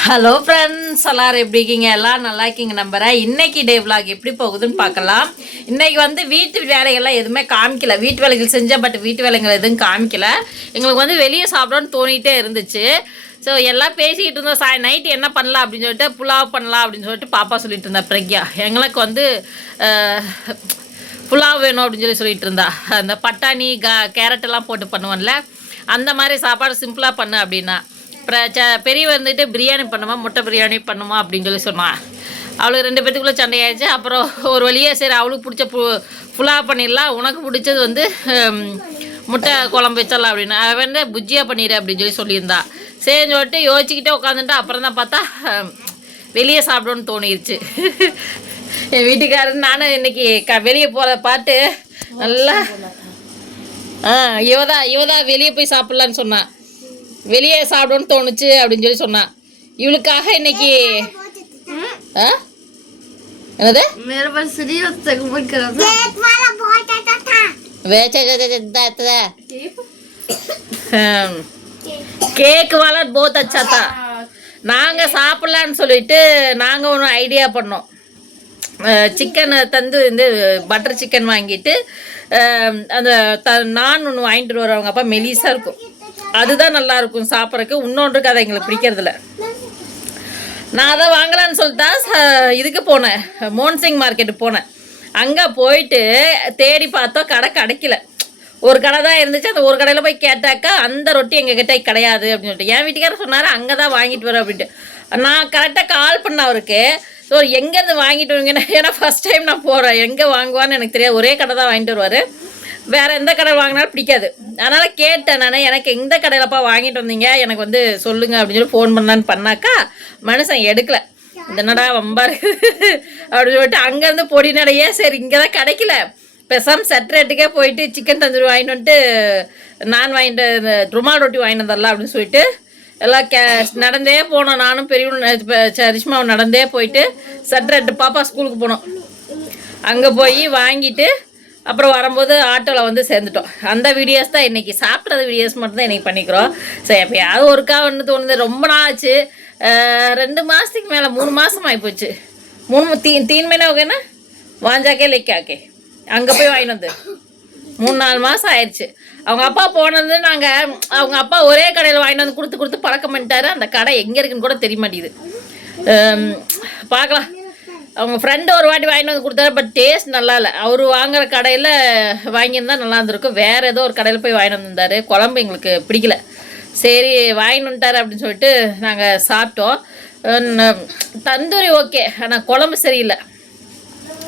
Hello friends எல்லாரும் எப்படி இருக்கீங்க? எல்லாம் நல்லா இருக்கீங்க நம்புகிறேன் இன்றைக்கி டே vlog எப்படி போகுதுன்னு பார்க்கலாம். இன்றைக்கி வந்து வீட்டு வேலைகள்லாம் எதுவுமே காமிக்கல. வீட்டு வேலைகள் செஞ்சேன் பட் வீட்டு வேலைகள் எதுவும் காமிக்கல. எங்களுக்கு வந்து வெளியே சாப்பிடணும்னு தோணிகிட்டே இருந்துச்சு. ஸோ எல்லாம் பேசிக்கிட்டு இருந்தோம். சாய் நைட்டு என்ன பண்ணலாம் அப்படின்னு சொல்லிட்டு புலாவ் பண்ணலாம் அப்படின்னு சொல்லிட்டு பாப்பா சொல்லிட்டு இருந்தா பிரக்யா. எங்களுக்கு வந்து புலாவ் வேணும் அப்படின்னு சொல்லி சொல்லிட்டு இருந்தா. அந்த பட்டாணி க கேரட் எல்லாம் போட்டு பண்ணுவோம்ல. அந்த மாதிரி சாப்பாடு சிம்பிளாக பண்ணு அப்படின்னா. பெரிய வந்துட்டு பிரியாணி பண்ணுமா முட்டை பிரியாணி பண்ணுமா அப்படின்னு சொல்லி சொன்னான் அவளுக்கு ரெண்டு பேத்துக்குள்ளே சண்டையாயிடுச்சு. அப்புறம் ஒரு வழியாக சரி அவளுக்கு பிடிச்ச பு ஃபுல்லாக பண்ணிடலாம். உனக்கு பிடிச்சது வந்து முட்டை குழம்பு வச்சிடலாம் அப்படின்னு. அவன் வந்து புஜ்ஜியாக பண்ணிடு அப்படின்னு சொல்லி சொல்லியிருந்தா. சரின்னு சொல்லிட்டு யோசிச்சுக்கிட்டே உட்காந்துட்டு அப்புறம் தான் பார்த்தா வெளியே சாப்பிடணும்னு தோணிருச்சு. என் வீட்டுக்காரர் நானும் இன்னைக்கு க வெளியே போகிற பார்த்து நல்லா ஆ இவதா இவதா வெளியே போய் சாப்பிட்லான்னு சொன்னான் வெளியே சாப்பிடணும்னு தோணுச்சு அப்படின்னு சொல்லி சொன்னான் இவளுக்காக இன்னைக்கு என்னது? கேக் வாலா போத் அச்சா தான் நாங்கள் சாப்பிட்லான்னு சொல்லிட்டு நாங்கள் ஒன்று ஐடியா பண்ணோம். சிக்கன் தந்து இந்த பட்டர் சிக்கன் வாங்கிட்டு அந்த த நான் ஒன்று வாங்கிட்டு வருவாங்க. அப்பா மெலிசாக இருக்கும். அதுதான் நல்லா இருக்கும் சாப்பிட்றதுக்கு. இன்னொன்றுக்கு அதை எங்களுக்கு பிடிக்கிறதில்ல நான் அதை வாங்கலான்னு சொல்லிட்டா ச- இதுக்கு போனேன். மோன்சிங் மார்க்கெட்டு போனேன். அங்கே போயிட்டு தேடி பார்த்தோம் கடை கிடைக்கல. ஒரு கடை தான் இருந்துச்சு. அந்த ஒரு கடையில் போய் கேட்டாக்கா அந்த ரொட்டி எங்கள் கிட்டே கிடையாது அப்படின்னு சொல்லிட்டு. என் வீட்டுக்காரர் சொன்னார் அங்கே தான் வாங்கிட்டு வரேன் அப்படின்ட்டு. நான் கரெக்டாக கால் பண்ண அவருக்கு ஸோ எங்கேருந்து வாங்கிட்டு வருவீங்கன்னா? ஏன்னா ஃபஸ்ட் டைம் நான் போகிறேன் எங்கே வாங்குவான்னு எனக்கு தெரியாது. ஒரே கடை தான் வாங்கிட்டு வருவார். வேறு எந்த கடை வாங்கினாலும் பிடிக்காது. அதனால் கேட்டேன் நான் எனக்கு எந்த கடையிலப்பா வாங்கிட்டு வந்தீங்க? எனக்கு வந்து சொல்லுங்கள் அப்படின்னு சொல்லி ஃபோன் பண்ணான்னு பண்ணாக்கா மனுஷன் எடுக்கலை. என்னடா வம்பா இருக்குது அப்படின்னு சொல்லிட்டு அங்கேருந்து பொடி நடையே சரி இங்கே தான் கிடைக்கல பெசாம் செட்ரேட்டுக்கே போயிட்டு சிக்கன் தந்தூரி வாங்கிட்டு வந்துட்டு நான் வாங்கிட்டு இந்த ருமால் ரொட்டி வாங்கிட்டு வந்துடலாம் அப்படின்னு சொல்லிட்டு எல்லாம் கே நடந்தே போனோம். நானும் பெரியவன் சரிஷ்மாவும் நடந்தே போயிட்டு செட்ரேட்டு பாப்பா ஸ்கூலுக்கு போனோம். அங்கே போய் வாங்கிட்டு அப்புறம் வரும்போது ஆட்டோவில் வந்து சேர்ந்துட்டோம். அந்த வீடியோஸ் தான் இன்றைக்கி சாப்பிட்றது வீடியோஸ் மட்டும் தான் இன்றைக்கி பண்ணிக்கிறோம். சரி எப்பயாவது ஒருக்கா ஒன்று தோணுது. ரொம்ப நாள் ஆச்சு. ரெண்டு மாதத்துக்கு மேலே மூணு மாதம் ஆகிப்போச்சு மூணு தீ தீன் மணி ஓகேண்ணா வாஞ்சாக்கே லைக்காக்கே. அங்கே போய் வாங்கிட்டு வந்து. மூணு நாலு மாதம் ஆயிடுச்சு அவங்க அப்பா போனது நாங்கள் அவங்க அப்பா ஒரே கடையில் வாங்கிட்டு வந்து கொடுத்து கொடுத்து பழக்கம் பண்ணிட்டாரு. அந்த கடை எங்கே இருக்குன்னு கூட தெரிய மாட்டேங்குது. பார்க்கலாம். அவங்க ஃப்ரெண்டு ஒரு வாட்டி வாங்கிட்டு வந்து கொடுத்தாரு பட் டேஸ்ட் நல்லா இல்லை. அவர் வாங்குற கடையில் வாங்கியிருந்தா நல்லா இருந்திருக்கும். வேறு ஏதோ ஒரு கடையில் போய் வாங்கிட்டு வந்திருந்தாரு. குழம்பு எங்களுக்கு பிடிக்கல. சரி வாங்கிட்டு அப்படின்னு சொல்லிட்டு நாங்கள் சாப்பிட்டோம். தந்தூரி ஓகே ஆனால் குழம்பு சரியில்லை.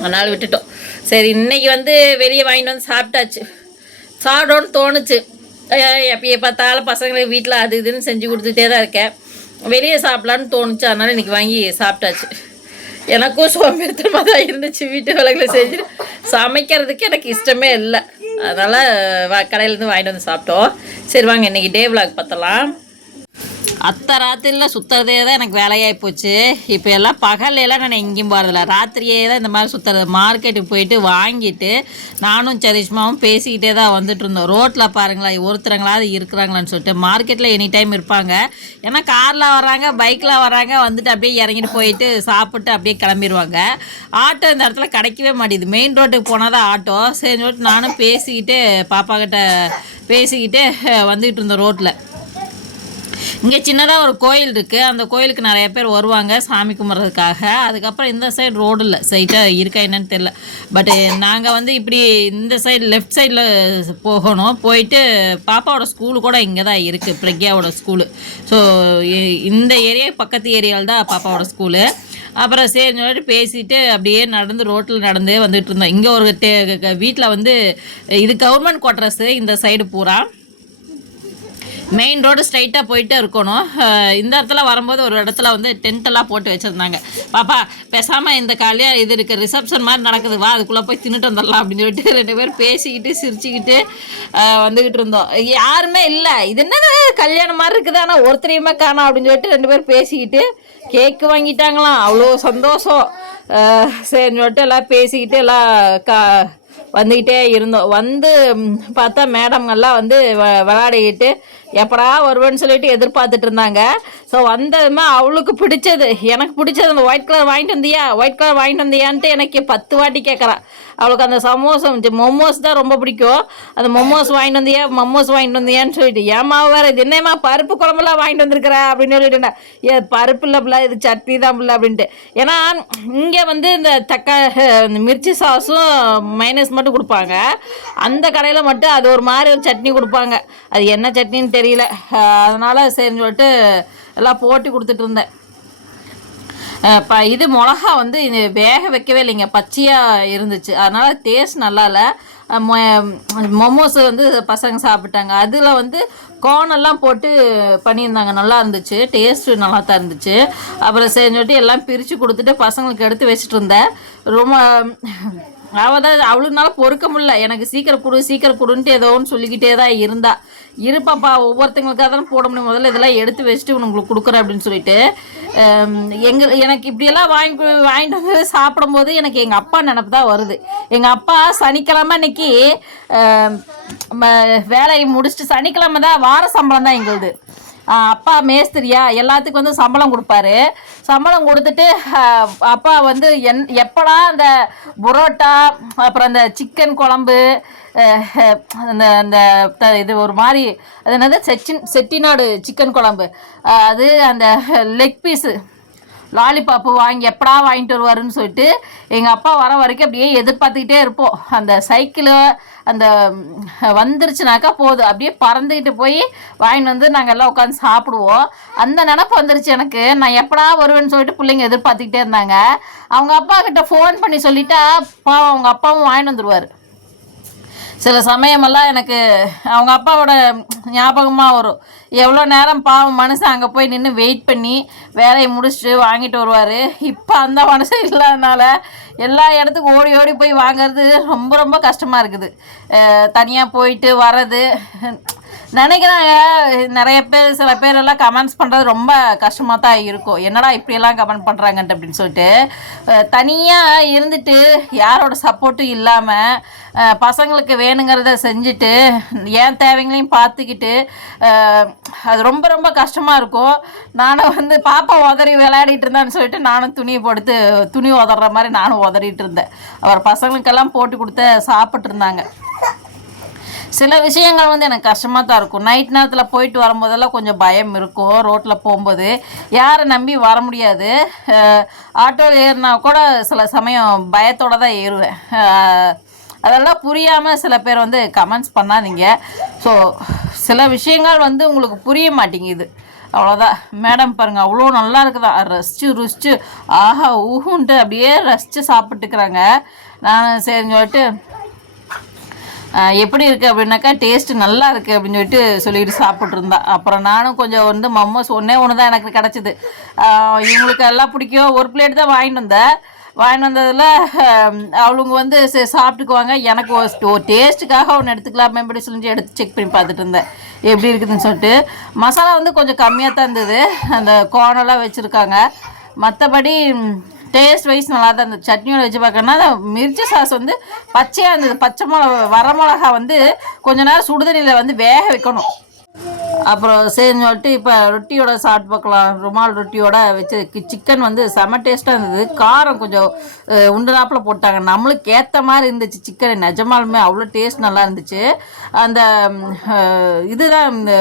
அதனால் விட்டுட்டோம். சரி இன்னைக்கு வந்து வெளியே வாங்கிட்டு வந்து சாப்பிட்டாச்சு. சாப்பிடோன்னு தோணுச்சு. எப்பயே பார்த்தாலும் பசங்களுக்கு வீட்டில் அது இதுன்னு செஞ்சு கொடுத்துட்டே தான் இருக்கேன். வெளியே சாப்பிட்லான்னு தோணுச்சு. அதனால் இன்றைக்கி வாங்கி சாப்பிட்டாச்சு. எனக்கும் சோம்பேறித்தனமாக தான் இருந்துச்சு வீட்டு வேலைகளை செஞ்சுட்டு சமைக்கிறதுக்கு எனக்கு இஷ்டமே இல்லை. அதனால் கடையிலேருந்து வாங்கிட்டு வந்து சாப்பிட்டோம். சரி வாங்க இன்னைக்கு டே விளாக் பார்த்தலாம் அத்தை ராத்திரியில் சுற்றுறதே தான் எனக்கு வேலையாகி போச்சு. இப்போ எல்லாம் பகல்லாம் நான் எங்கேயும் போகிறதில்ல ராத்திரியே தான் இந்த மாதிரி சுற்றுறது மார்க்கெட்டுக்கு போயிட்டு வாங்கிட்டு நானும் சரிஷ்மாவும் பேசிக்கிட்டே தான் வந்துட்டு இருந்தோம். ரோட்டில் பாருங்களேன் ஒருத்தரங்களாவது இருக்கிறாங்களான்னு சொல்லிட்டு. மார்க்கெட்டில் எனி டைம் இருப்பாங்க. ஏன்னா காரில் வராங்க பைக்கில் வராங்க வந்துட்டு அப்படியே இறங்கிட்டு போயிட்டு சாப்பிட்டு அப்படியே கிளம்பிடுவாங்க ஆட்டோ இந்த இடத்துல கிடைக்கவே மாட்டேது மெயின் ரோட்டுக்கு போனால் தான் ஆட்டோ. சரி சொல்லிட்டு நானும் பேசிக்கிட்டு பாப்பாக்கிட்ட பேசிக்கிட்டு வந்துக்கிட்டு இருந்தோம் ரோட்டில் இங்கே சின்னதாக ஒரு கோயில் இருக்குது அந்த கோயிலுக்கு நிறைய பேர் வருவாங்க சாமி கும்பிட்றதுக்காக. அதுக்கப்புறம் இந்த சைடு ரோடு இல்லை. சைட்டாக இருக்கா என்னன்னு தெரில பட்டு நாங்கள் வந்து இப்படி இந்த சைடு லெஃப்ட் சைடில் போகணும். போயிட்டு பாப்பாவோட ஸ்கூலு கூட இங்கே தான் இருக்குது பிரக்யாவோட ஸ்கூலு ஸோ இந்த ஏரியா பக்கத்து ஏரியாவில் தான் பாப்பாவோட ஸ்கூலு அப்புறம் சரி சொல்லிட்டு பேசிட்டு அப்படியே நடந்து ரோட்டில் நடந்தே வந்துட்டு இருந்தோம். இங்கே ஒரு வீட்டில் வந்து இது கவர்மெண்ட் குவார்ட்டர்ஸு இந்த சைடு பூரா. மெயின் ரோடு ஸ்ட்ரைட்டாக போயிட்டே இருக்கணும். இந்த இடத்துல வரும்போது ஒரு இடத்துல வந்து டென்ட்டெல்லாம் போட்டு வச்சுருந்தாங்க. பாப்பா பேசாமல் இந்த காலையாக இது இருக்குது ரிசப்ஷன் மாதிரி நடக்குது வா அதுக்குள்ளே போய் தின்னுட்டு வந்துடலாம் அப்படின்னு சொல்லிட்டு ரெண்டு பேரும் பேசிக்கிட்டு சிரிச்சுக்கிட்டு வந்துக்கிட்டு இருந்தோம். யாருமே இல்லை. இது என்னது? கல்யாணம் மாதிரி இருக்குது ஆனால் ஒருத்தரையுமே காணோம் அப்படின்னு சொல்லிட்டு ரெண்டு பேரும் பேசிக்கிட்டு கேக்கு வாங்கிட்டாங்களாம். அவ்வளோ சந்தோஷம். சரின்னு சொல்லிட்டு எல்லாம் பேசிக்கிட்டு எல்லாம் கா வந்துக்கிட்டே இருந்தோம். வந்து பார்த்தா மேடம்கெல்லாம் வந்து விளாடிக்கிட்டு விளையாடிக்கிட்டு எப்படா வருவேன்னு சொல்லிட்டு எதிர்பார்த்துட்டு இருந்தாங்க. ஸோ வந்ததுமே அவளுக்கு பிடிச்சது. எனக்கு பிடிச்சது அந்த ஒயிட் கலர் வாங்கிட்டு வந்தியா? ஒயிட் கலர் வாங்கிட்டு வந்தியான்ட்டு எனக்கு பத்து வாட்டி கேட்குறா அவளுக்கு அந்த சமோசம் மொமோஸ் தான் ரொம்ப பிடிக்கும். அந்த மொமோஸ் வாங்கிட்டு வந்தியா? மொமோஸ் வாங்கிட்டு வந்தியான்னு சொல்லிட்டு ஏமா வேறு இது என்னம்மா பருப்பு குழம்புலாம் வாங்கிட்டு வந்திருக்கிற? அப்படின்னு சொல்லிட்டு ஏ பருப்பு இல்லை பிள்ளை இது சட்னி தான் பிள்ளை அப்படின்ட்டு. ஏன்னா இங்கே வந்து இந்த தக்கா இந்த மிர்ச்சி சாஸும் மைனஸ் மட்டும் கொடுப்பாங்க. அந்த கடையில் மட்டும் அது ஒரு மாதிரி ஒரு சட்னி கொடுப்பாங்க. அது என்ன சட்னின்னு தெரியல. அதனால் சரின்னு சொல்லிட்டு எல்லாம் போட்டு கொடுத்துட்டு இருந்தேன். இப்போ இது மிளகா வந்து இது வேக வைக்கவே இல்லைங்க. பச்சையாக இருந்துச்சு. அதனால் டேஸ்ட் நல்லா இல்லை. மொமோஸ் வந்து பசங்க சாப்பிட்டாங்க. அதில் வந்து கோனெல்லாம் போட்டு பண்ணியிருந்தாங்க. நல்லா இருந்துச்சு. டேஸ்ட்டு நல்லா தான் இருந்துச்சு. அப்புறம் சரி சொல்லிட்டு எல்லாம் பிரித்து கொடுத்துட்டு பசங்களுக்கு எடுத்து வச்சுட்டு இருந்தேன். ரொம்ப அவள் தான் அவளுக்குனால பொறுக்க முடியல. எனக்கு சீக்கிரம் கொடு சீக்கிரம் கொடுன்ட்டு ஏதோ ஒன்று சொல்லிக்கிட்டே தான் இருந்தா. இருப்பாப்பா ஒவ்வொருத்தங்களுக்காக தானே போட முடியும். முதல்ல இதெல்லாம் எடுத்து வச்சுட்டு உங்களுக்கு கொடுக்குறேன் அப்படின்னு சொல்லிட்டு எங்க எனக்கு இப்படியெல்லாம் வாங்கி வாங்கிட்டு வந்து சாப்பிடும்போது எனக்கு எங்கள் அப்பா நினப்பு தான் வருது. எங்கள் அப்பா சனிக்கிழமை இன்னைக்கு ம- வேலையை முடிச்சுட்டு சனிக்கிழமை தான் வார சம்பளம் தான் எங்களுது. அப்பா மேஸ்திரியா எல்லாத்துக்கும் வந்து சம்பளம் கொடுப்பாரு. சம்பளம் கொடுத்துட்டு அப்பா வந்து என் எப்படா அந்த புரோட்டா அப்புறம் அந்த சிக்கன் குழம்பு அந்த அந்த இது ஒரு மாதிரி அது என்னது? செச்சின் செட்டிநாடு சிக்கன் குழம்பு. அது அந்த லெக் பீஸு லாலிபாப்பு வாங்கி எப்படா வாங்கிட்டு வருவாருன்னு சொல்லிட்டு எங்கள் அப்பா வர வரைக்கும் அப்படியே எதிர்பார்த்துக்கிட்டே இருப்போம். அந்த சைக்கிளு அந்த வந்துருச்சுனாக்கா போதும் அப்படியே பறந்துக்கிட்டு போய் வாங்கிட்டு வந்து நாங்கள் எல்லாம் உட்காந்து சாப்பிடுவோம். அந்த நினப்பு வந்துருச்சு எனக்கு. நான் எப்படா வருவேன்னு சொல்லிட்டு பிள்ளைங்க எதிர்பார்த்துக்கிட்டே இருந்தாங்க. அவங்க அப்பா கிட்ட ஃபோன் பண்ணி சொல்லிட்டா பாவம் அவங்க அப்பாவும் வாங்கிட்டு வந்துடுவார் சில சமயமெல்லாம் எனக்கு அவங்க அப்பாவோட ஞாபகமாக வரும். எவ்வளோ நேரம் பாவம் மனுஷன் அங்கே போய் நின்று வெயிட் பண்ணி வேலையை முடிச்சுட்டு வாங்கிட்டு வருவார். இப்போ அந்த மனுஷன் இல்லாதனால எல்லா இடத்துக்கும் ஓடி ஓடி போய் வாங்குறது ரொம்ப ரொம்ப கஷ்டமாக இருக்குது. தனியாக போயிட்டு வர்றது நினைக்கிறாங்க. நிறைய பேர் சில பேர் எல்லாம் கமெண்ட்ஸ் பண்ணுறது ரொம்ப கஷ்டமாக தான் இருக்கும். என்னடா இப்படியெல்லாம் கமெண்ட் பண்ணுறாங்கன்ட்டு அப்படின்னு சொல்லிட்டு தனியாக இருந்துட்டு யாரோட சப்போர்ட்டும் இல்லாமல் பசங்களுக்கு வேணுங்கிறத செஞ்சுட்டு ஏன் தேவைங்களையும் பார்த்துக்கிட்டு அது ரொம்ப ரொம்ப கஷ்டமாக இருக்கும். நானும் வந்து பாப்பா உதறி விளையாடிட்டு இருந்தான்னு சொல்லிட்டு நானும் துணியை போடுத்து துணி உதற மாதிரி நானும் உதறிட்டு இருந்தேன். அவர் பசங்களுக்கெல்லாம் போட்டு கொடுத்து சாப்பிட்ருந்தாங்க சில விஷயங்கள் வந்து எனக்கு கஷ்டமாக தான் இருக்கும். நைட் நேரத்தில் போயிட்டு வரும்போதெல்லாம் கொஞ்சம் பயம் இருக்கும். ரோட்டில் போகும்போது. யாரை நம்பி வர முடியாது. ஆட்டோவில் ஏறினா கூட சில சமயம் பயத்தோடு தான் ஏறுவேன். அதெல்லாம் புரியாமல் சில பேர் வந்து கமெண்ட்ஸ் பண்ணாதீங்க. ஸோ சில விஷயங்கள் வந்து உங்களுக்கு புரிய மாட்டேங்குது. அவ்வளோதான் மேடம் பாருங்கள் அவ்வளோ நல்லா இருக்குதா? ரசிச்சு ருசிச்சு ஆஹா ஊஹுன்ட்டு அப்படியே ரசித்து சாப்பிட்டுக்கிறாங்க. நான் சரின்னு சொல்லிட்டு எப்படி இருக்குது அப்படின்னாக்கா டேஸ்ட்டு நல்லா இருக்குது அப்படின்னு சொல்லிட்டு சொல்லிட்டு சாப்பிட்ருந்தா அப்புறம் நானும் கொஞ்சம் வந்து மம்மோஸ் ஒன்றே ஒன்று தான் எனக்கு கிடச்சிது. இவங்களுக்கு எல்லாம் பிடிக்கும். ஒரு பிளேட் தான் வாங்கிட்டு வந்தேன். வாங்கிட்டு வந்ததில் அவளுங்க வந்து சரி சாப்பிட்டுக்குவாங்க. எனக்கு ஒரு டேஸ்ட்டுக்காக ஒன்று எடுத்துக்கலாமே எப்படி சொல்லி எடுத்து செக் பண்ணி பார்த்துட்டு இருந்தேன். எப்படி இருக்குதுன்னு சொல்லிட்டு. மசாலா வந்து கொஞ்சம் கம்மியாக தான் இருந்தது. அந்த கோனெல்லாம் வச்சுருக்காங்க. மற்றபடி டேஸ்ட் வைஸ் நல்லா தான் இருந்தது. சட்னியோட வச்சு பார்க்கணும்னா அந்த மிர்ச்சி சாஸ் வந்து பச்சையாக இருந்தது. பச்சை மிளகா வர மிளகா வந்து கொஞ்ச நேரம் சுடுதண்ணியில் வந்து வேக வைக்கணும். அப்புறம் சரின்னு சொல்லிட்டு இப்போ ரொட்டியோட சாப்பிட்டு பார்க்கலாம் ருமால் ரொட்டியோட வச்சு சிக்கன் வந்து செம டேஸ்ட்டாக இருந்தது. காரம் கொஞ்சம் உண்டனாப்பில் போட்டாங்க. நம்மளுக்கு ஏற்ற மாதிரி இருந்துச்சு சிக்கன் நிஜமாலுமே அவ்வளோ டேஸ்ட் நல்லா இருந்துச்சு. அந்த இதுதான் இந்த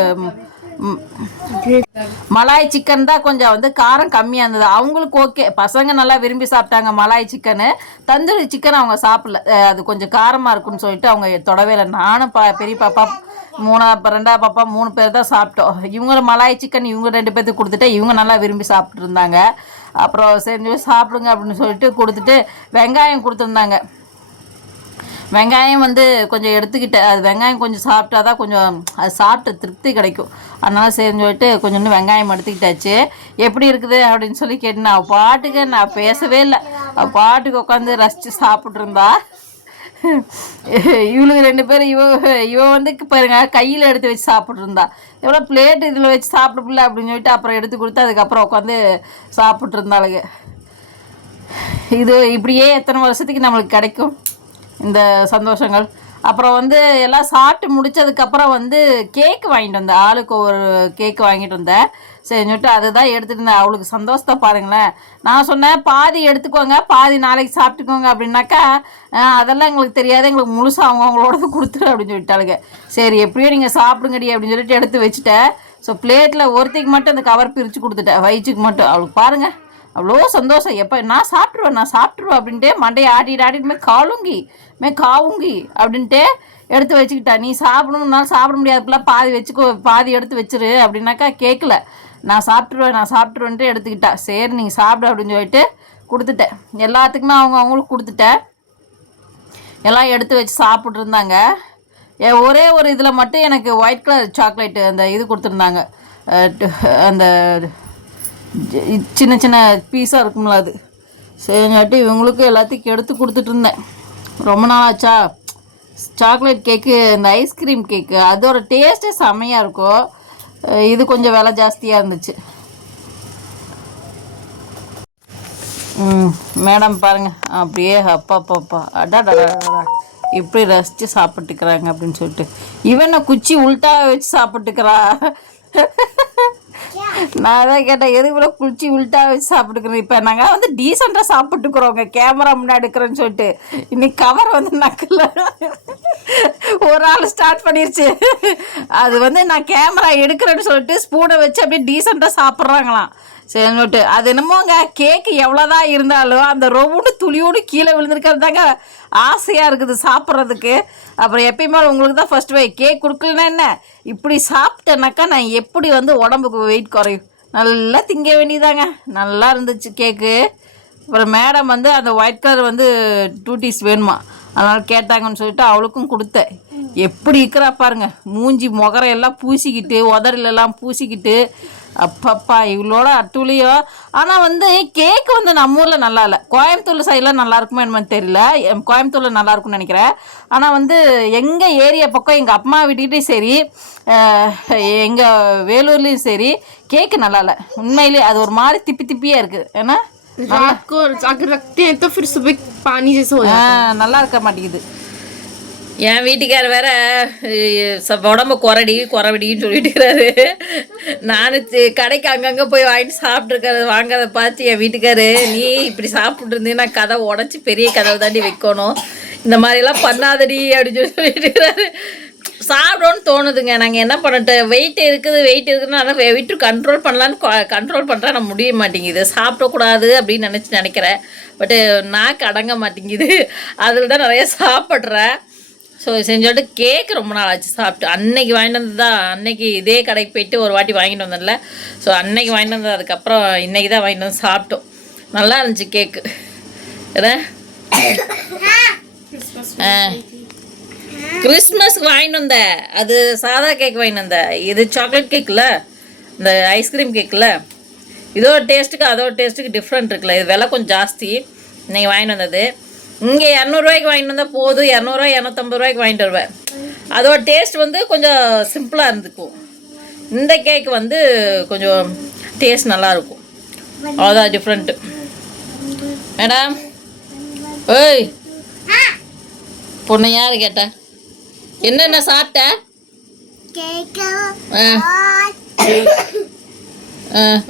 மலாய் சிக்கன் தான் கொஞ்சம் வந்து காரம் கம்மியாக இருந்தது. அவங்களுக்கு ஓகே பசங்க நல்லா விரும்பி சாப்பிட்டாங்க மலாய் சிக்கனு தந்தூரி சிக்கன் அவங்க சாப்பிடல. அது கொஞ்சம் காரமாக இருக்குன்னு சொல்லிட்டு அவங்க தொடவே இல்லை. நானும் பா பெரிய பாப்பா மூணா ரெண்டா பாப்பா மூணு பேர் தான் சாப்பிட்டோம். இவங்களும் மலாய் சிக்கன் இவங்க ரெண்டு பேர்த்துக்கு கொடுத்துட்டு இவங்க நல்லா விரும்பி சாப்பிட்ருந்தாங்க அப்புறம் சரி சாப்பிடுங்க அப்படின்னு சொல்லிட்டு கொடுத்துட்டு வெங்காயம் கொடுத்துருந்தாங்க. வெங்காயம் வந்து கொஞ்சம் எடுத்துக்கிட்டு அது வெங்காயம் கொஞ்சம் சாப்பிட்டா தான் கொஞ்சம் அது சாப்பிட்ட திருப்தி கிடைக்கும். அதனால் சரின்னு சொல்லிட்டு கொஞ்சோண்டு வெங்காயம் எடுத்துக்கிட்டாச்சு. எப்படி இருக்குது அப்படின்னு சொல்லி கேட்டு நான் பாட்டுக்கு நான் பேசவே இல்லை. அவள் பாட்டுக்கு உட்காந்து ரசித்து சாப்பிட்ருந்தா இவளுக்கு ரெண்டு பேரும் இவ இவ வந்து பாருங்க கையில் எடுத்து வச்சு சாப்பிட்ருந்தா எவ்வளோ பிளேட் இதில் வச்சு சாப்பிடல அப்படின்னு சொல்லிட்டு அப்புறம் எடுத்து கொடுத்து அதுக்கப்புறம் உட்காந்து சாப்பிட்ருந்தாளுங்க இது இப்படியே எத்தனை வருஷத்துக்கு நம்மளுக்கு கிடைக்கும்? இந்த சந்தோஷங்கள். அப்புறம் வந்து எல்லாம் சாப்பிட்டு முடிச்சதுக்கப்புறம் வந்து கேக் வாங்கிட்டு வந்தேன். ஆளுக்கு ஒரு கேக் வாங்கிட்டு வந்தேன். சரி சொல்லிட்டு அதுதான் எடுத்துட்டு இருந்தேன். அவளுக்கு சந்தோஷத்தை பாருங்களேன். நான் சொன்னேன் பாதி எடுத்துக்கோங்க பாதி நாளைக்கு சாப்பிட்டுக்கோங்க அப்படின்னாக்கா அதெல்லாம் எங்களுக்கு தெரியாது. எங்களுக்கு முழுசாக அவங்க அவங்களோடது கொடுத்துரு அப்படின்னு சொல்லிட்டாளுங்க. சரி எப்படியோ நீங்கள் சாப்பிடுங்கடி அப்படின்னு சொல்லிட்டு எடுத்து வச்சுட்டேன். ஸோ பிளேட்டில் ஒருத்திக்கு மட்டும் அந்த கவர் பிரித்து கொடுத்துட்டேன். வயிற்றுக்கு மட்டும். அவளுக்கு பாருங்கள் அவ்வளோ சந்தோஷம். எப்போ நான் சாப்பிட்ருவேன் நான் சாப்பிட்ருவேன் அப்படின்ட்டு மண்டையை ஆடிட்டு ஆடிட்டுமே காலுங்கி மே காவுங்கி அப்படின்ட்டு எடுத்து வச்சுக்கிட்டா. நீ சாப்பிடணும்னாலும் சாப்பிட முடியாது. பிள்ளை பாதி வச்சுக்கோ பாதி எடுத்து வச்சிரு அப்படின்னாக்கா கேட்கல நான் சாப்பிட்ருவேன் நான் சாப்பிட்ருவேன்ட்டு எடுத்துக்கிட்டா. சரி நீங்கள் சாப்பிடு அப்படின்னு சொல்லிட்டு கொடுத்துட்டேன். எல்லாத்துக்குமே அவங்க அவங்களுக்கு கொடுத்துட்டேன். எல்லாம் எடுத்து வச்சு சாப்பிட்ருந்தாங்க ஏ- ஒரே ஒரு இதில் மட்டும் எனக்கு ஒயிட் கலர் சாக்லேட்டு அந்த இது கொடுத்துருந்தாங்க. அந்த சின்ன சின்ன பீஸாக இருக்கும்ல அது. சரிங்காட்டி இவங்களுக்கும் எல்லாத்தையும் எடுத்து கொடுத்துட்டு இருந்தேன் ரொம்ப நாள் ஆச்சா? சாக்லேட் கேக்கு இந்த ஐஸ்கிரீம் கேக்கு அதோட டேஸ்ட்டே செம்மையாக இருக்கும் இது கொஞ்சம் விலை ஜாஸ்தியாக இருந்துச்சு. ம் மேடம் பாருங்க. அப்படியே அப்பா அப்பா அடாடா இப்படி ரசித்து சாப்பிட்டுக்கிறாங்க அப்படின்னு சொல்லிட்டு. இவன் குச்சி உள்ட்டா வச்சு சாப்பிட்டுக்கிறா நான் தான் கேட்டேன் எதுக்கு இவ்வளோ குளிச்சி உள்டா வச்சு சாப்பிட்டுக்கிறோம் இப்போ நாங்கள் வந்து டீசெண்டாக சாப்பிட்டுக்கிறோங்க. கேமரா முன்னாடி எடுக்கிறோன்னு சொல்லிட்டு. இன்னைக்கு கவர் வந்து நக்கல ஒரு ஆள் ஸ்டார்ட் பண்ணிருச்சு. அது வந்து நான் கேமரா எடுக்கிறேன்னு சொல்லிட்டு ஸ்பூனை வச்சு அப்படியே டீசெண்டாக சாப்பிட்றாங்களாம். சரி அது என்னமோங்க கேக்கு எவ்வளோதான் இருந்தாலும் அந்த ரொவுண்டு துளியோடு கீழே விழுந்திருக்கிறது தாங்க ஆசையாக இருக்குது சாப்பிட்றதுக்கு. அப்புறம் எப்பயுமே உங்களுக்கு தான் ஃபர்ஸ்ட் வை கேக் கொடுக்கலன்னா என்ன? இப்படி சாப்பிட்டேனாக்கா நான் எப்படி வந்து உடம்புக்கு வெயிட் குறையும்? நல்லா திங்க வேண்டியதாங்க நல்லா இருந்துச்சு கேக்கு அப்புறம் மேடம் வந்து அந்த ஒயிட் கலர் வந்து டூட்டிஸ் வேணுமா? அதனால் கேட்டாங்கன்னு சொல்லிட்டு அவளுக்கும் கொடுத்தேன். எப்படி இருக்கிறா பாருங்க. மூஞ்சி முகரையெல்லாம் பூசிக்கிட்டு உதறிலெல்லாம் பூசிக்கிட்டு அப்பப்பா இவளோட அட்டுலியோ ஆனால் வந்து கேக் வந்து நம்ம ஊரில் நல்லா இல்லை கோயம்புத்தூர் சைடில் நல்லா இருக்குமோ என்னமோ தெரியல எம் கோயம்புத்தூரில் நல்லா இருக்கும்னு நினைக்கிறேன் ஆனால் வந்து எங்கள் ஏரியா பக்கம் எங்கள் அம்மா வீட்டுக்கிட்டையும் சரி எங்கள் வேலூர்லேயும் சரி கேக்கு நல்லா இல்லை உண்மையிலேயே அது ஒரு மாதிரி திப்பி திப்பியாக இருக்குது ஏன்னா रात को अगर रखते हैं तो फिर सुबह पानी जैसे हो ஆ, जाता நல்லா இருக்க மாட்டேங்குது என் வீட்டுக்கார் வேற உடம்பு குறடி குறவடின்னு சொல்லிட்டு இருக்கிறாரு நானு கடைக்கு அங்கங்கே போய் வாங்கிட்டு சாப்பிட்ருக்கறது வாங்கிறத பார்த்து என் வீட்டுக்காரு நீ இப்படி சாப்பிட்டு இருந்தீங்கன்னா கதை உடச்சி பெரிய கதவை தாண்டி வைக்கணும். இந்த மாதிரிலாம் பண்ணாதடி அப்படின்னு சொல்லி சொல்லிட்டு இருக்கிறாரு சாப்பிடணும்னு தோணுதுங்க. நாங்கள் என்ன பண்ணட்டும் வெயிட் இருக்குது வெயிட் இருக்குதுன்னு ஆனால் வெயிட் கண்ட்ரோல் பண்ணலான்னு கண்ட்ரோல் பண்ணுறா நான் முடிய மாட்டேங்குது. சாப்பிடக்கூடாது அப்படின்னு நினச்சி நினைக்கிறேன். பட்டு நாக்கு அடங்க மாட்டேங்குது. அதில் தான் நிறைய சாப்பிட்றேன். ஸோ செஞ்சோட்டு கேக் ரொம்ப நாள் ஆச்சு சாப்பிட்டு அன்னைக்கு வாங்கிட்டு வந்தது? தான் அன்னைக்கு இதே கடைக்கு போயிட்டு ஒரு வாட்டி வாங்கிட்டு வந்தேன்ல. ஸோ அன்னைக்கு வாங்கிட்டு வந்தது அதுக்கப்புறம் இன்னைக்கு தான் வாங்கிட்டு வந்து சாப்பிட்டோம். நல்லா இருந்துச்சு கேக்கு ஆ. கிறிஸ்மஸ்க்கு வாங்கிட்டு வந்தேன் அது சாதா கேக் வாங்கிட்டு வந்தேன் இது சாக்லேட் கேக்கில் இந்த ஐஸ்கிரீம் கேக்கில் இதோட டேஸ்ட்டுக்கு அதோட டேஸ்ட்டுக்கு டிஃப்ரெண்ட் இருக்குல்ல. இது விலை கொஞ்சம் ஜாஸ்தி. இன்றைக்கி வாங்கிட்டு வந்தது. இங்கே இரநூறுவாய்க்கு வாங்கிட்டு வந்தால் போதும் இரநூறுவா இரநூத்தம்பது ரூபாய்க்கு வாங்கிட்டு வருவேன். அதோட டேஸ்ட் வந்து கொஞ்சம் சிம்பிளாக இருந்துக்கும். இந்த கேக் வந்து கொஞ்சம் டேஸ்ட் நல்லாயிருக்கும் அவ்வளோதான் டிஃப்ரெண்ட்டு மேடம்? ஏய் பொண்ணு யார் கேட்ட? என்னென்ன சாப்பிட்ட?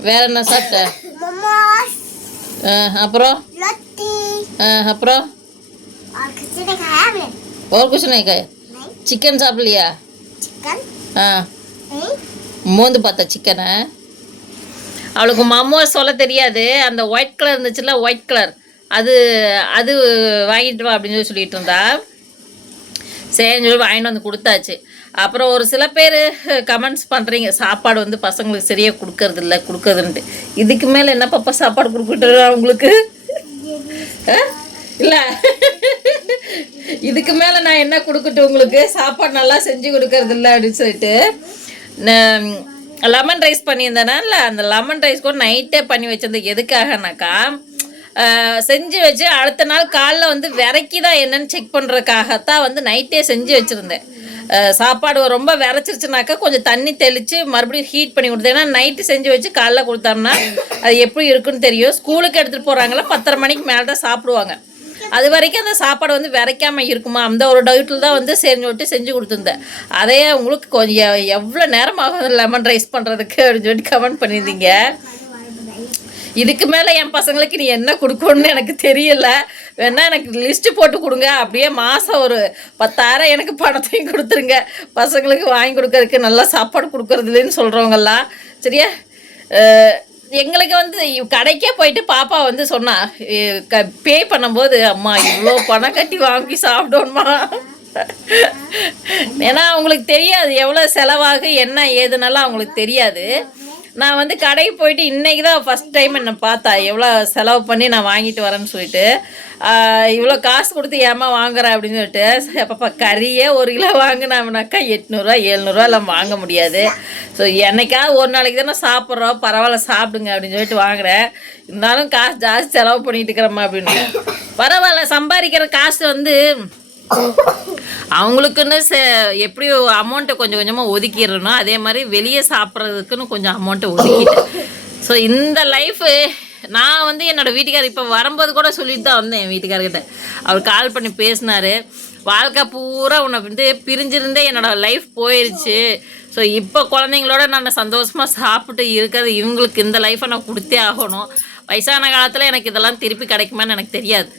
வேற என்ன சாப்பிட்ட? அப்புறம்? அப்புறம் और किसी ने खाया हमने ஒரு குஷன் இருக்க नहीं சிக்கன் சாப்பிடலையா चिकन ஆ नहीं மோந்து பார்த்த சிக்கனை அவளுக்கு மம்மோ சொல்ல தெரியாது அந்த ஒயிட் கலர் இருந்துச்சுல்ல ஒயிட் கலர் அது அது வாங்கிட்டு வா அப்படின்னு சொல்லி சொல்லிட்டு இருந்தா சரின்னு சொல்லி வாங்கிட்டு வந்து கொடுத்தாச்சு அப்புறம் ஒரு சில பேர் கமெண்ட்ஸ் பண்ணுறீங்க சாப்பாடு வந்து பசங்களுக்கு சரியாக கொடுக்கறது இல்லை கொடுக்கறதுன்ட்டு இதுக்கு மேலே என்ன பாப்பா சாப்பாடு கொடுக்கிட்டு உங்களுக்கு இல்லை. இதுக்கு மேலே நான் என்ன கொடுக்கட்டும் உங்களுக்கு? சாப்பாடு நல்லா செஞ்சு கொடுக்கறது இல்லை அப்படின்னு சொல்லிட்டு. லெமன் ரைஸ் பண்ணியிருந்தேனால அந்த லெமன் ரைஸ் கூட நைட்டே பண்ணி வச்சிருந்தேன். எதுக்காகனாக்கா செஞ்சு வச்சு அடுத்த நாள் காலைல வந்து விரைக்கி தான் என்னன்னு செக் பண்ணுறதுக்காகத்தான் வந்து நைட்டே செஞ்சு வச்சுருந்தேன். சாப்பாடு ரொம்ப விரைச்சிருச்சுனாக்கா கொஞ்சம் தண்ணி தெளித்து மறுபடியும் ஹீட் பண்ணி கொடுத்தேன் ஏன்னா நைட்டு செஞ்சு வச்சு காலைல கொடுத்தோம்னா அது எப்படி இருக்குன்னு தெரியும். ஸ்கூலுக்கு எடுத்துகிட்டு போகிறாங்களா பத்தரை மணிக்கு மேலே தான் சாப்பிடுவாங்க. அது வரைக்கும் அந்த சாப்பாடு வந்து விரைக்காமல் இருக்குமா? அந்த ஒரு டவுட்டில் தான் வந்து சரி சொல்லிட்டு செஞ்சு கொடுத்துருந்தேன். அதே உங்களுக்கு கொஞ்சம் எவ்வளோ நேரம் ஆகும் லெமன் ரைஸ் பண்ணுறதுக்கு அப்படின்னு சொல்லிட்டு கமெண்ட் பண்ணியிருந்தீங்க. இதுக்கு மேலே என் பசங்களுக்கு நீ என்ன கொடுக்கணும்னு எனக்கு தெரியல. வேணா எனக்கு லிஸ்ட்டு போட்டு கொடுங்க. அப்படியே மாதம் ஒரு பத்தாயிரம் எனக்கு பணத்தையும் கொடுத்துருங்க. பசங்களுக்கு வாங்கி கொடுக்கறதுக்கு நல்லா சாப்பாடு கொடுக்குறதுலன்னு சொல்கிறவங்கெல்லாம் சரியா? எங்களுக்கு வந்து கடைக்கே போயிட்டு பாப்பா வந்து சொன்னா பே பண்ணும்போது அம்மா இவ்வளோ பணம் கட்டி வாங்கி சாப்பிடணுமா? ஏன்னா அவங்களுக்கு தெரியாது எவ்வளோ செலவாகு என்ன ஏதுனெல்லாம் அவங்களுக்கு தெரியாது. நான் வந்து கடைக்கு போயிட்டு இன்னைக்கு தான் ஃபஸ்ட் டைம் என்னை பார்த்தா. எவ்வளோ செலவு பண்ணி நான் வாங்கிட்டு வரேன்னு சொல்லிட்டு இவ்வளோ காசு கொடுத்து ஏமா வாங்குற அப்படின்னு சொல்லிட்டு பாப்பா கறியே ஒரு கிலோ வாங்கினாம்னாக்கா எட்நூறுரூவா ஏழ்நூறுவா எல்லாம் வாங்க முடியாது. ஸோ என்னைக்காவது ஒரு நாளைக்கு தானே சாப்பிட்றோம் பரவாயில்ல சாப்பிடுங்க அப்படின்னு சொல்லிட்டு வாங்குறேன். இருந்தாலும் காசு ஜாஸ்தி செலவு பண்ணிட்டு இருக்கிறோம்மா அப்படின்னு. பரவாயில்ல சம்பாதிக்கிற காசு வந்து அவங்களுக்குன்னு ச எப்படியோ அமௌண்ட்டை கொஞ்சம் கொஞ்சமாக ஒதுக்கிடணும் அதே மாதிரி வெளியே சாப்பிட்றதுக்குன்னு கொஞ்சம் அமௌண்ட்டை ஒதுக்கிட்டேன். ஸோ இந்த லைஃபு நான் வந்து என்னோட வீட்டுக்காரர் இப்போ வரும்போது கூட சொல்லிட்டு தான் வந்தேன் என் வீட்டுக்காரர்கிட்ட. அவர் கால் பண்ணி பேசினாரு. வாழ்க்கை பூரா உன்னை வந்து பிரிஞ்சிருந்தே என்னோட லைஃப் போயிடுச்சு ஸோ இப்போ குழந்தைங்களோட நான் சந்தோஷமாக சாப்பிட்டு இருக்கிறது இவங்களுக்கு இந்த லைஃப்பை நான் கொடுத்தே ஆகணும். வயசான காலத்தில் எனக்கு இதெல்லாம் திருப்பி கிடைக்குமான்னு எனக்கு தெரியாது.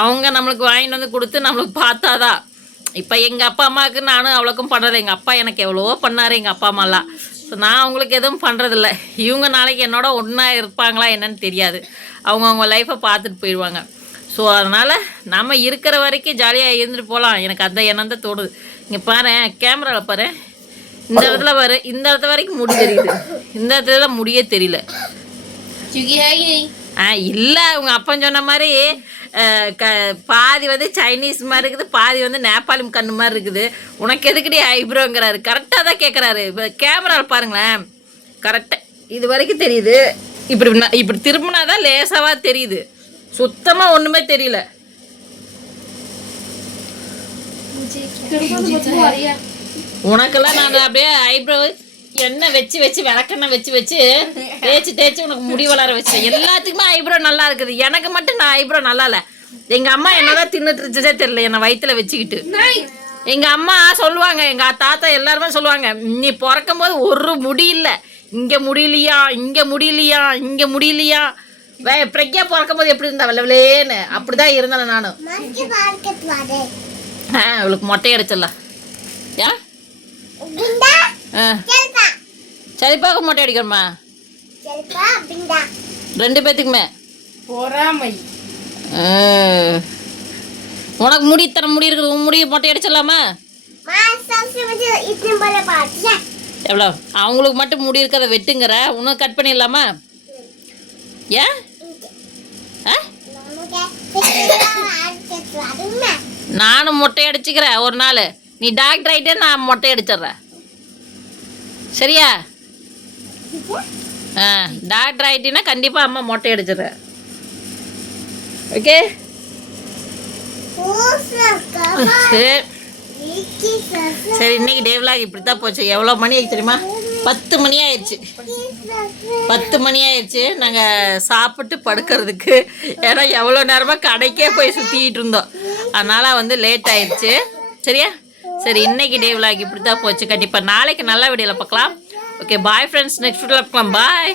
அவங்க நம்மளுக்கு வாங்கிட்டு வந்து கொடுத்து நம்மளுக்கு பார்த்தாதான் இப்போ எங்கள் அப்பா அம்மாவுக்கு நானும் அவ்வளோக்கும் பண்ணுறது எங்கள் அப்பா எனக்கு எவ்வளவோ பண்ணார் எங்கள் அப்பா அம்மாலாம். ஸோ நான் அவங்களுக்கு எதுவும் பண்ணுறதில்ல இவங்க நாளைக்கு என்னோட ஒன்றா இருப்பாங்களா என்னன்னு தெரியாது. அவங்க அவங்க லைஃப்பை பார்த்துட்டு போயிடுவாங்க. ஸோ அதனால் நம்ம இருக்கிற வரைக்கும் ஜாலியாக இருந்துட்டு போகலாம் எனக்கு அந்த எண்ணம் தான் தோணுது. இங்கே பாரு கேமராவில் பாரு. இந்த இடத்துல பாரு. இந்த இடத்துல வரைக்கும் முடி தெரியுது. இந்த இடத்துல முடியே தெரியல. ஆ இல்லை உங்கள் அப்பன் சொன்ன மாதிரி க பாதி வந்து சைனீஸ் மாதிரி இருக்குது பாதி வந்து நேபாளி கண்ணு மாதிரி இருக்குது. உனக்கு எதுக்குடி ஐப்ரோங்கிறாரு? கரெக்டாக தான் கேட்குறாரு இப்போ கேமராவில் பாருங்களேன். கரெக்டாக இது வரைக்கும் தெரியுது. இப்படி இப்படி திரும்பினா தான் லேசாவாக தெரியுது. சுத்தமாக ஒன்றுமே தெரியல. உனக்கெல்லாம் நான் அப்படியே ஐப்ரோ எண்ணெய் வச்சு வச்சு விளக்கெண்ணெய் வச்சு வச்சு தேய்ச்சி தேய்ச்சி உனக்கு முடி வளர வச்சேன் எல்லாத்துக்குமே ஐப்ரோ நல்லா இருக்குது. எனக்கு மட்டும் நான் ஐப்ரோ நல்லா இல்லை. எங்கள் அம்மா என்னதான் தின்னுட்டு இருந்துச்சே தெரியல என்னை வயித்துல வச்சுக்கிட்டு. எங்க அம்மா சொல்லுவாங்க எங்க தாத்தா எல்லாருமே சொல்லுவாங்க நீ பிறக்கும் போது ஒரு முடி இல்லை. இங்க முடியலையா இங்க முடியலையா இங்க முடியலையா. வே பிரக்யா பிறக்கும் போது எப்படி இருந்தா வெள்ளவேன்னு அப்படிதான் இருந்தேன் நானும் ஆ இவளுக்கு மொட்டை அடிச்சிடலாம். ஏன் ஆ. சரிப்பாக மொட்டை அடிக்கணுமா? ரெண்டு பேத்துக்குமே. பொறாமை. உனக்கு முடி இத்தனை முடி இருக்குது உன் முடியை மொட்டை அடிச்சிடலாமா? எவ்வளோ? அவங்களுக்கு மட்டும் முடி இருக்கிறத வெட்டுங்கிற உனக்கு கட் பண்ணிடலாமா? ஏன் ஆ? நானும் மொட்டை அடிச்சுக்கிறேன் ஒரு நாள். நீ டாக்டர் ஆகிட்டே நான் மொட்டை அடிச்சிடுறேன். சரியா? ஆ டாக்டர் ஆகிட்டினா கண்டிப்பாக அம்மா மொட்டை அடிச்சிடுறேன் ஓகே சரி சரி இன்னைக்கு டேவ்லாக் இப்படி தான் போச்சு. எவ்வளோ மணி ஆயிடுச்சு தெரியுமா? பத்து மணி ஆயிடுச்சு. பத்து மணி ஆயிடுச்சு. நாங்கள் சாப்பிட்டு படுக்கிறதுக்கு. ஏன்னா எவ்வளோ நேரமாக கடைக்கே போய் சுற்றிக்கிட்டு இருந்தோம். அதனால் வந்து லேட் ஆயிடுச்சு. சரியா? சரி இன்னைக்கு டே இப்படி தான் போச்சு. கண்டிப்பாக நாளைக்கு நல்ல வீடியோவில் பார்க்கலாம். ஓகே பாய் ஃப்ரெண்ட்ஸ் நெக்ஸ்ட் வீடியோவில் பார்க்கலாம் பாய்